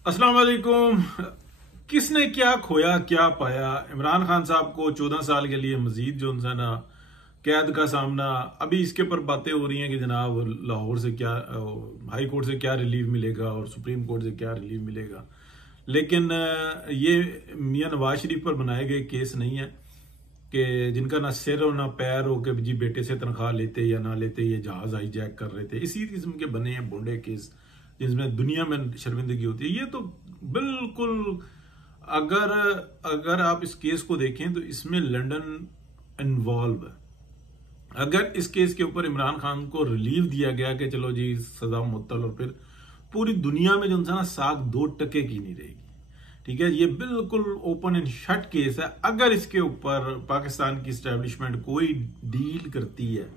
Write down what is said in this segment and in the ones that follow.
अस्सलाम वालेकुम। किसने क्या खोया क्या पाया। इमरान खान साहब को 14 साल के लिए मजीद जो है ना कैद का सामना। अभी इसके ऊपर बातें हो रही हैं कि जनाब लाहौर से क्या, हाई कोर्ट से क्या रिलीफ मिलेगा और सुप्रीम कोर्ट से क्या रिलीफ मिलेगा। लेकिन ये मियां नवाज शरीफ पर बनाए गए केस नहीं है कि जिनका ना सिर और ना पैर हो कि जी बेटे से तनख्वाह लेते या ना लेते, ये जहाज हाईजैक कर रहे थे, इसी किस्म के बने हैं बोंडे केस जिसमें दुनिया में शर्मिंदगी होती है। ये तो बिल्कुल, अगर अगर आप इस केस को देखें तो इसमें लंदन इन्वॉल्व है। अगर इस केस के ऊपर इमरान खान को रिलीफ दिया गया कि चलो जी सजा मुअत्तल, और फिर पूरी दुनिया में जो है ना साख 2% की नहीं रहेगी। ठीक है, ये बिल्कुल ओपन एंड शट केस है। अगर इसके ऊपर पाकिस्तान की स्टैब्लिशमेंट कोई डील करती है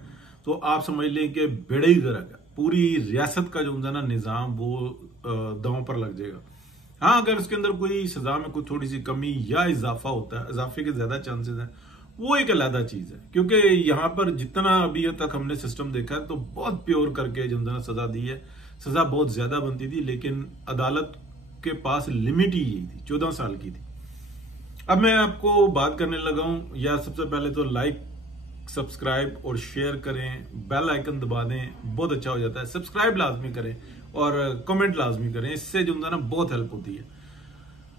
तो आप समझ लें कि बेड़ा ही गर्क है। पूरी रियासत का जो है ना निजाम वो दांव पर लग जाएगा। हाँ, अगर उसके अंदर कोई सजा में कोई थोड़ी सी कमी या इजाफा होता है, इजाफे के ज्यादा चांसेस हैं, वो एक अलग चीज है। क्योंकि यहाँ पर जितना अभी तक हमने सिस्टम देखा है तो बहुत प्योर करके जो है ना सजा दी है। सजा बहुत ज्यादा बनती थी, लेकिन अदालत के पास लिमिट ही यही थी, 14 साल की थी। अब मैं आपको बात करने लगा हूं। यार सबसे पहले तो लाइक, सब्सक्राइब और शेयर करें, बेल आइकन दबा दें, बहुत अच्छा हो जाता है। सब्सक्राइब लाजमी करें और कमेंट लाजमी करें, इससे जो है ना बहुत हेल्प होती है।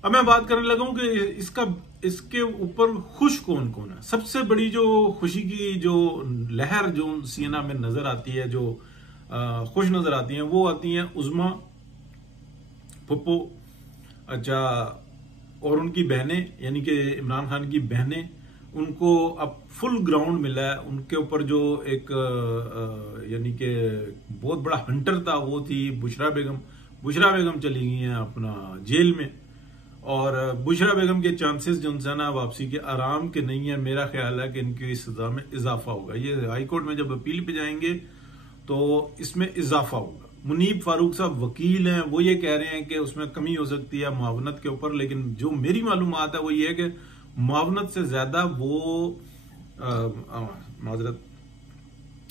अब मैं बात करने लगा हूं कि इसके ऊपर खुश कौन कौन है। सबसे बड़ी जो खुशी की जो लहर जो सीना में नजर आती है, जो खुश नजर आती है, वो आती है उज़मा, पप्पो, अच्छा, और उनकी बहनें, यानी कि इमरान खान की बहनें। उनको अब फुल ग्राउंड मिला है। उनके ऊपर जो एक यानी कि बहुत बड़ा हंटर था वो थी बुशरा बेगम। बुशरा बेगम चली गई हैं अपना जेल में, और बुशरा बेगम के चांसेस जो है ना वापसी के आराम के नहीं है। मेरा ख्याल है कि इनकी सजा में इजाफा होगा। ये हाई कोर्ट में जब अपील पे जाएंगे तो इसमें इजाफा होगा। मुनीब फारूक साहब वकील हैं, वो ये कह रहे हैं कि उसमें कमी हो सकती है मुआवनत के ऊपर, लेकिन जो मेरी मालूमात है वो ये है कि मुआवनत से ज्यादा वो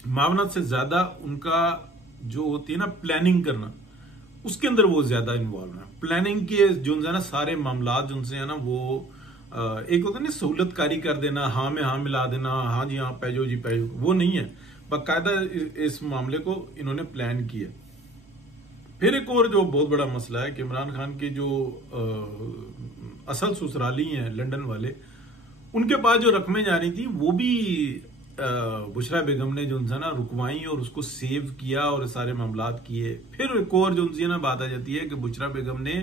मुआवनत से ज्यादा उनका जो होती है ना प्लानिंग करना, उसके अंदर वो ज्यादा इन्वॉल्व है। प्लानिंग के जो है ना सारे मामला जो है ना वो एक होता है ना सहूलतकारी कर देना, हाँ में हाँ मिला देना, हाँ जी हाँ पैजो जी पैजो, वो नहीं है। बाकायदा इस मामले को इन्होंने प्लान किया। फिर एक और जो बहुत बड़ा मसला है कि इमरान खान के जो असल ससुराली हैं लंदन वाले, उनके पास जो रकमें जा रही थी वो भी बुशरा बेगम ने जो है ना रुकवाई और उसको सेव किया और सारे मामलात किए। फिर एक और जो है ना बात आ जाती है कि बुशरा बेगम ने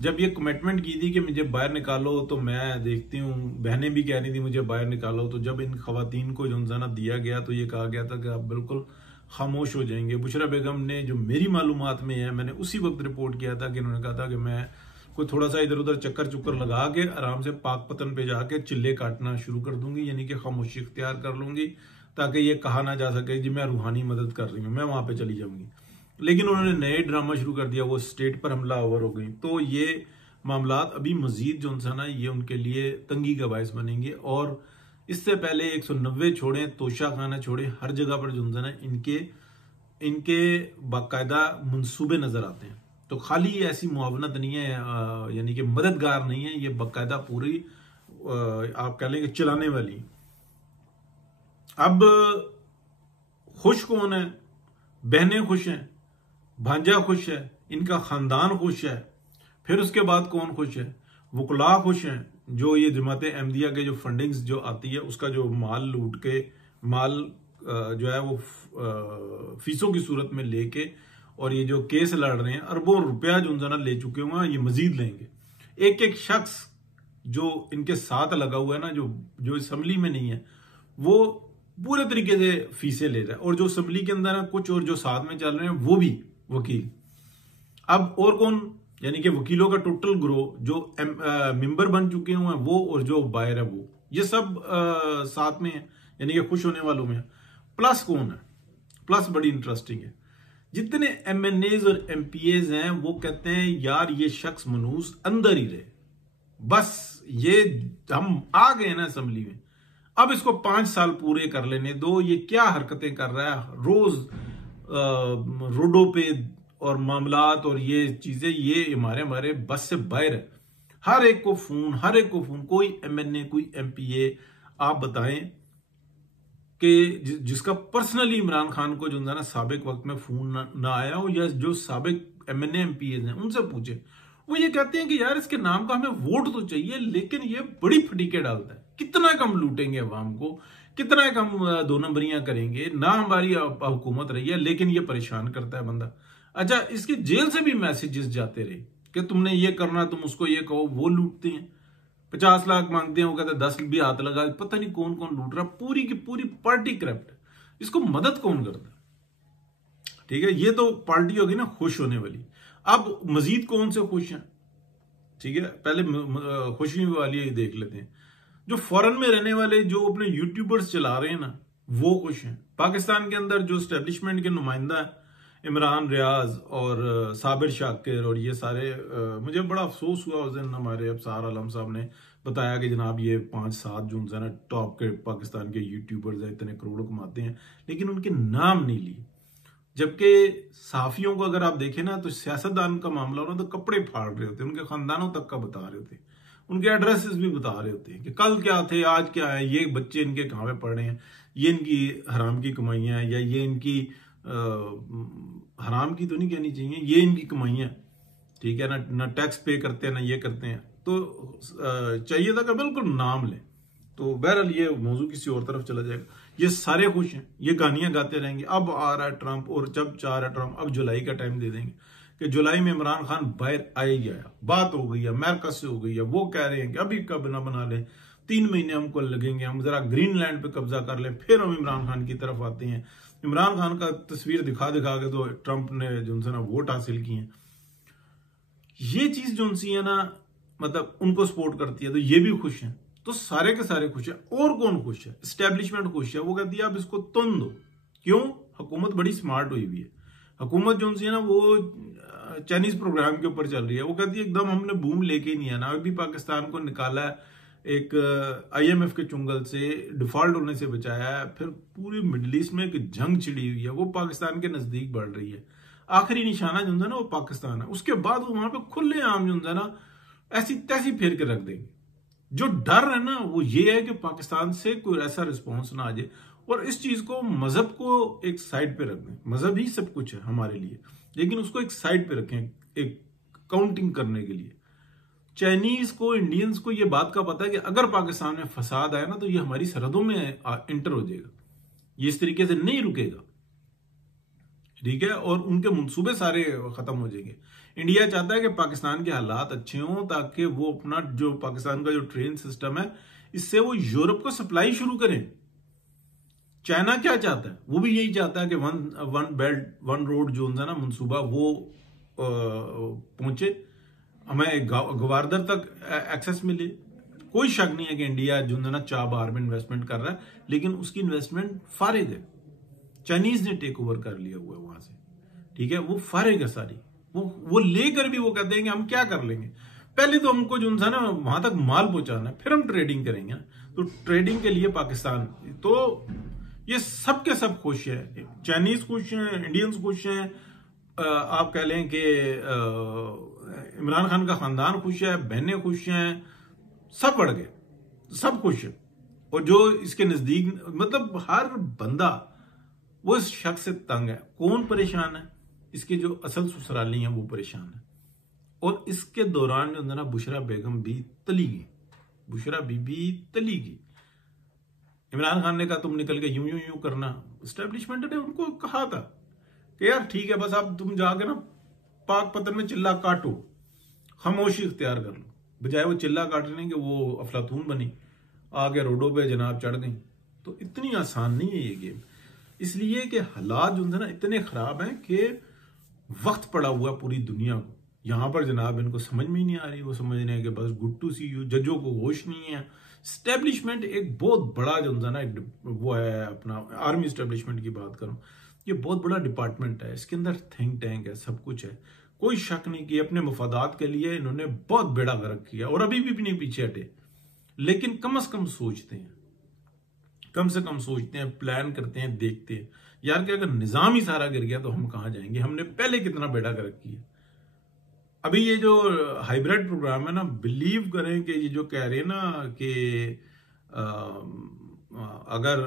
जब ये कमिटमेंट की थी कि मुझे बाहर निकालो, तो मैं देखती हूँ बहनें भी कह रही थी मुझे बाहर निकालो, तो जब इन खवातीन को जो है ना दिया गया तो ये कहा गया था कि आप बिल्कुल खामोश हो जाएंगे। बुशरा बेगम ने, जो मेरी मालूमात में है, मैंने उसी वक्त रिपोर्ट किया था कि इन्होंने कहा था कि मैं कोई थोड़ा सा इधर उधर चक्कर चुक्कर लगा के आराम से पाक पतन पे जाके चिल्ले काटना शुरू कर दूंगी, यानी कि खामोशी इख्तियार कर लूंगी, ताकि ये कहा ना जा सके जी मैं रूहानी मदद कर रही हूँ, मैं वहां पे चली जाऊंगी। लेकिन उन्होंने नए ड्रामा शुरू कर दिया, वो स्टेट पर हमला ओवर हो गई। तो ये मामलात अभी मजीद जो है ना ये उनके लिए तंगी का बायस बनेंगे। और इससे पहले 190 छोड़े, तोशा खाना छोड़े, हर जगह पर जो है ना इनके बाकायदा मंसूबे नजर आते हैं। तो खाली ऐसी मुआवनत नहीं है, यानी कि मददगार नहीं है, ये बाकायदा पूरी आप कह लेंगे चलाने वाली। अब खुश कौन है? बहनें खुश हैं, भांजा खुश है, इनका खानदान खुश है। फिर उसके बाद कौन खुश है? वकला खुश हैं, जो ये जमात अहमदिया के जो फंडिंग्स जो आती है उसका जो माल लूट के, माल जो है वो फीसों की सूरत में लेके, और ये जो केस लड़ रहे हैं अरबों रुपया जो है ना ले चुके हुए हैं, ये मजीद लेंगे। एक एक शख्स जो इनके साथ लगा हुआ है ना, जो असम्बली में नहीं है, वो पूरे तरीके से फीसें ले रहा है। और जो असम्बली के अंदर है कुछ, और जो साथ में चल रहे हैं वो भी वकील। अब और कौन? यानी कि वकीलों का टोटल ग्रोह जो मेंबर बन चुके हुए हैं वो, और जो बाहर है वो, ये सब साथ में है, यानी कि खुश होने वालों में। प्लस कौन है? प्लस बड़ी इंटरेस्टिंग है। जितने एमएनएज और एमपीएज हैं वो कहते हैं यार ये शख्स मनूस अंदर ही रहे, बस ये हम आ गए ना असेंबली में, अब इसको 5 साल पूरे कर लेने दो। ये क्या हरकतें कर रहा है, रोज रोडों पे और मामलात और ये चीजें ये हमारे बस से बाहर है। हर एक को फोन, कोई एमएनए कोई एमपीए आप बताएं कि जिसका पर्सनली इमरान खान को जो है ना साबिक वक्त में फोन ना आया हो, या जो साबिक एमएनए एमपीए हैं उनसे पूछे, वो ये कहते हैं कि यार इसके नाम का हमें वोट तो चाहिए, लेकिन ये बड़ी फटीके डालता है। कितना कम लूटेंगे अवाम को, कितना कम दो नंबरियां करेंगे, ना हमारी हुकूमत रही है, लेकिन ये परेशान करता है बंदा। अच्छा, इसके जेल से भी मैसेजेस जाते रहे कि तुमने ये करना, तुम उसको ये कहो, वो लूटते हैं। 50 लाख मांगते हैं, वो कहते हैं 10 भी हाथ लगा, पता नहीं कौन कौन लूट रहा, पूरी की पूरी पार्टी करप्ट है। इसको मदद कौन करता है? ठीक है, ये तो पार्टी होगी ना खुश होने वाली। अब मजीद कौन से खुश हैं? ठीक है, पहले खुशी वाली देख लेते हैं। जो फॉरेन में रहने वाले जो अपने यूट्यूबर्स चला रहे हैं ना, वो खुश हैं। पाकिस्तान के अंदर जो एस्टेब्लिशमेंट के नुमाइंदा है, इमरान रियाज और साबिर शाकिर और ये सारे, मुझे बड़ा अफसोस हुआ उस दिन हमारे अफसार आलम साहब ने बताया कि जनाब ये 5-7 जो है ना टॉप के पाकिस्तान के यूट्यूबर्स हैं, इतने करोड़ कमाते हैं, लेकिन उनके नाम नहीं लिए। जबकि साफियों को अगर आप देखें ना, तो सियासतदान का मामला हो ना तो कपड़े फाड़ रहे होते हैं, उनके खानदानों तक का बता रहे होते हैं, उनके एड्रेसेस भी बता रहे होते हैं कि कल क्या थे, आज क्या है, ये बच्चे इनके कहाँ पे पढ़ रहे हैं, ये इनकी हराम की कमाइयां हैं, या ये इनकी हराम की तो नहीं कहनी चाहिए, ये इनकी कमाइयां, ठीक है ना टैक्स पे करते हैं ना ये करते हैं। तो चाहिए था कि बिल्कुल नाम लें। तो बहरहाल ये मौजू किसी और तरफ चला जाएगा। ये सारे खुश हैं, ये गानियां गाते रहेंगे, अब आ रहा है ट्रंप, और जब चाह रहा है ट्रंप, अब जुलाई का टाइम दे देंगे कि जुलाई में इमरान खान बाहर आए गया, बात हो गई है, अमेरिका से हो गई है, वो कह रहे हैं कि अभी कब ना बना लें, 3 महीने हमको लगेंगे, हम जरा ग्रीनलैंड पे कब्जा कर लें, फिर हम इमरान खान की तरफ आते हैं। इमरान खान का तस्वीर दिखा दिखा के तो ट्रंप ने जो ना वोट हासिल किए हैं। ये चीज जो है ना, मतलब उनको सपोर्ट करती है, तो ये भी खुश हैं। तो सारे के सारे खुश हैं। और कौन खुश है? एस्टेब्लिशमेंट खुश है। वो कहती है आप इसको तुम दो। क्यों? हुकूमत बड़ी स्मार्ट हुई हुई है। हुकूमत जो है ना वो चाइनीज प्रोग्राम के ऊपर चल रही है। वो कहती है एकदम हमने बूम लेके नहीं आना, अभी पाकिस्तान को निकाला है एक IMF के चुंगल से, डिफॉल्ट होने से बचाया है, फिर पूरी मिडल ईस्ट में एक जंग छिड़ी हुई है, वो पाकिस्तान के नजदीक बढ़ रही है। आखिरी निशाना जो है ना वो पाकिस्तान है। उसके बाद वो वहां पे खुले आम जो है ना ऐसी तैसी फेर के रख देंगे। जो डर है ना वो ये है कि पाकिस्तान से कोई ऐसा रिस्पॉन्स ना आ जाए। और इस चीज को, मजहब को एक साइड पे रख दें। मजहब ही सब कुछ है हमारे लिए, लेकिन उसको एक साइड पे रखें एक काउंटिंग करने के लिए। चाइनीज को, इंडियंस को ये बात का पता है कि अगर पाकिस्तान में फसाद आया ना तो ये हमारी सरहदों में इंटर हो जाएगा, ये इस तरीके से नहीं रुकेगा, ठीक है। और उनके मंसूबे सारे खत्म हो जाएंगे। इंडिया चाहता है कि पाकिस्तान के हालात अच्छे हों ताकि वो अपना जो पाकिस्तान का जो ट्रेन सिस्टम है इससे वो यूरोप को सप्लाई शुरू करें। चाइना क्या चाहता है? वो भी यही चाहता है कि वन बेल्ट वन रोड जो है ना मंसूबा वो पहुंचे, हमें गवारदर तक एक्सेस मिले। कोई शक नहीं है कि इंडिया जो है ना चाबार में इन्वेस्टमेंट कर रहा है, लेकिन उसकी इन्वेस्टमेंट फारिग है। चाइनीज ने टेक ओवर कर लिया हुआ है वहां से, ठीक है। वो फारिग है सारी, वो लेकर भी वो कहते हैं कि हम क्या कर लेंगे। पहले तो हमको जो है ना वहां तक माल पहुंचाना है, फिर हम ट्रेडिंग करेंगे। तो ट्रेडिंग के लिए पाकिस्तान, तो ये सब के सब खुश है। चाइनीज खुश हैं, इंडियंस खुश हैं, आप कह लें कि इमरान खान का खानदान खुश है, बहनें खुश हैं, सब बढ़ गए, सब खुश है। और जो इसके नजदीक, मतलब हर बंदा वो इस शख्स से तंग है। कौन परेशान है? इसके जो असल ससुराली हैं वो परेशान है। और इसके दौरान जो है ना बुशरा बेगम भी तली गई, बुशरा बीबी तली गई। इमरान खान ने कहा तुम निकल के यूं यूं यूं करना। एस्टेब्लिशमेंट ने उनको कहा था कि यार ठीक है, बस अब तुम जाके ना पाक पतन में चिल्ला काटो, खामोशी इख्तियार कर लो। बजाय वो चिल्ला काटने के वो अफलातून बनी, आगे रोडों पे जनाब चढ़ गई। तो इतनी आसान नहीं है ये गेम, इसलिए कि हालात जो है ना इतने खराब हैं कि वक्त पड़ा हुआ पूरी दुनिया को। यहां पर जनाब इनको समझ में ही नहीं आ रही। वो समझ रहे हैं कि बस गुड टू सी यू। जजों को होश नहीं है। स्टैब्लिशमेंट एक बहुत बड़ा जो है ना वो है, अपना आर्मी स्टैब्लिशमेंट की बात करूं, ये बहुत बड़ा डिपार्टमेंट है। इसके अंदर थिंक टैंक है, सब कुछ है, कोई शक नहीं कि अपने मफादात के लिए इन्होंने बहुत बेड़ा गर्क किया और अभी भी नहीं पीछे हटे। लेकिन कम से कम सोचते हैं, कम से कम सोचते हैं, प्लान करते हैं, देखते हैं यार कि अगर निजाम ही सारा गिर गया तो हम कहाँ जाएंगे। हमने पहले कितना बेड़ा कर रखी है। अभी ये जो हाइब्रिड प्रोग्राम है ना, बिलीव करें कि ये जो कह रहे हैं ना कि अगर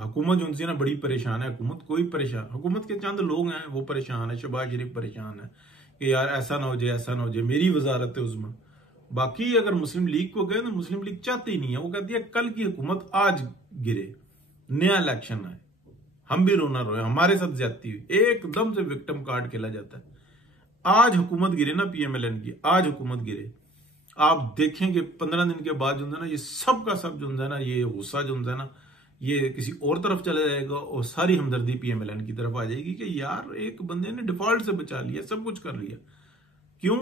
हुकूमत जो उनसे ना बड़ी परेशान है, हुकूमत कोई परेशान, हुकूमत के चंद लोग हैं वो परेशान है, शहबाज शरीफ परेशान है कि यार ऐसा ना हो जाए, ऐसा ना हो जाए, मेरी वजारत है उसमें। बाकी अगर मुस्लिम लीग को गए तो मुस्लिम लीग चाहती ही नहीं है, वो कहती है कल की हुकूमत आज गिरे, नया इलेक्शन आए, हम भी रोना रोए, हमारे साथ ज्यादती हुई, एकदम से विक्टिम कार्ड खेला जाता है। आज हुकूमत गिरे ना पीएमएलएन की, आज हुकूमत गिरे, आप देखेंगे 15 दिन के बाद जो है ना ये सब का सब जो है ना, ये गुस्सा जो है ना, ये किसी और तरफ चला जाएगा और सारी हमदर्दी पीएमएलएन की तरफ आ जाएगी कि यार एक बंदे ने डिफॉल्ट से बचा लिया, सब कुछ कर लिया। क्यों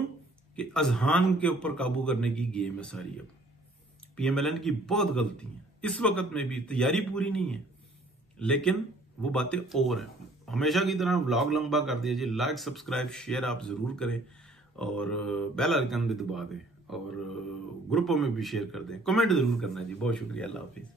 कि अजहान के ऊपर काबू करने की गेम है सारी। अब पीएमएलएन की बहुत गलती है, इस वक्त में भी तैयारी पूरी नहीं है, लेकिन वो बातें और हैं। हमेशा की तरह व्लॉग लंबा कर दिया जी, लाइक सब्सक्राइब शेयर आप जरूर करें और बेल आइकन भी दबा दें और ग्रुपों में भी शेयर कर दें, कमेंट जरूर करना जी। बहुत शुक्रिया, अल्लाह हाफिज।